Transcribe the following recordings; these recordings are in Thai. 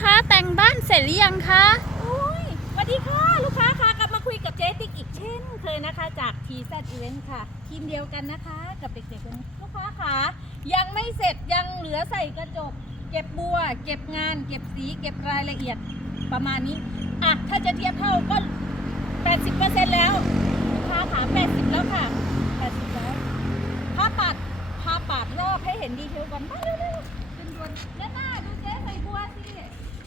คะ แต่งบ้านเสร็จหรือยังคะอุ้ยสวัสดีค่ะ ลูกค้าค่ะกลับมาคุยกับเจ๊ติ๊กอีกเช่นเคยนะคะ จากทีแซดอีเวนต์ค่ะ ทีมเดียวกันนะคะ กับเด็กๆคนลูกค้าค่ะยังไม่เสร็จยังเหลือใส่กระจก เก็บบัว เก็บงาน เก็บสี เก็บรายละเอียดประมาณนี้อะถ้าจะเทียบเท่าก็ 80%แล้วลูกค้าค่ะ80 แล้วค่ะ 80 แล้วผ้าปัดผ้าปัดรอบให้เห็นดีเทลก่อนมาเร็วๆด่วนๆด้านหน้าดูเจ๊ใส่บัวสิ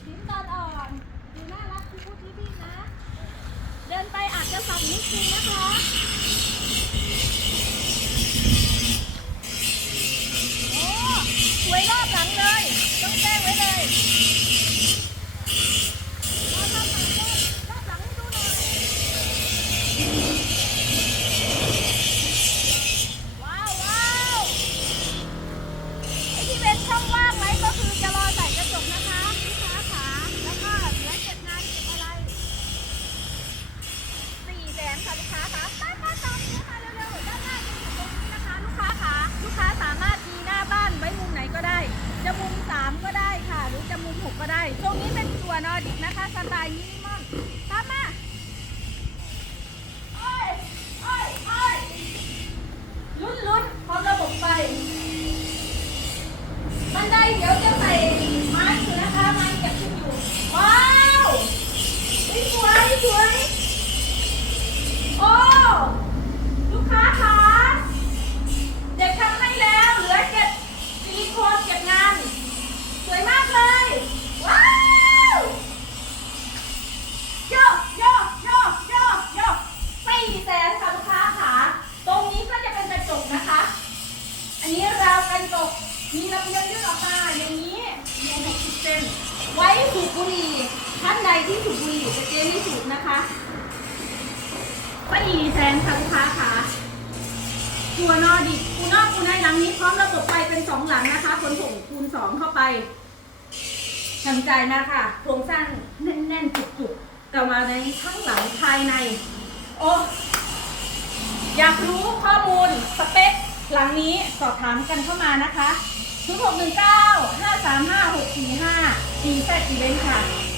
สีน้ำตาลอ่อนดูน่ารักที่พูดที่พี่นะ เดินไป อาจจะสั่นนิดนึงนะคะโอ้สวยรอบหลังเลย ต้องแจ้งไว้เลยมาทำหลังด้วยรอบหลังให้ดูหน่อย สี่แสนค่ะลูกค้าคะตามมาตามนี้มาเร็วๆด้านหน้าจะอยู่ตรงนี้นะคะลูกค้าค่ะลูกค้าสามารถมีหน้าบ้านไว้มุมไหนก็ได้ จะมุมสามก็ได้ค่ะ หรือจะมุมหกก็ได้ ตรงนี้เป็นตัวนอร์ดิกนะคะสไตล์มินิมอลตามมาโอ้ยโอ้ยโอ้ยลุ้นลุ้นๆพร้อมระบบไฟบันไดเดี๋ยวจะ มีระเบียงยื่นออกมาอย่างนี้มีหกสิบเซนไว้สูบบุหรี่ท่านใดที่สูบบุหรี่จะเจไม่สูบนะคะสี่แสนค่ะลูกค้าค่ะตัวนอดิคูนอกคูในหลังนี้พร้อมระบบไฟเป็นสองหลังนะคะขนส่งคูณสองเข้าไปทำใจมาค่ะโครงสร้างแน่นๆจุกๆแต่มาในข้างหลังภายใน โอ้อยากรู้ข้อมูลสเปคหลังนี้สอบถามกันเข้ามานะคะ 0 6 1 9 5 3 5 6 4 5 4 8อีเวนต์ค่ะ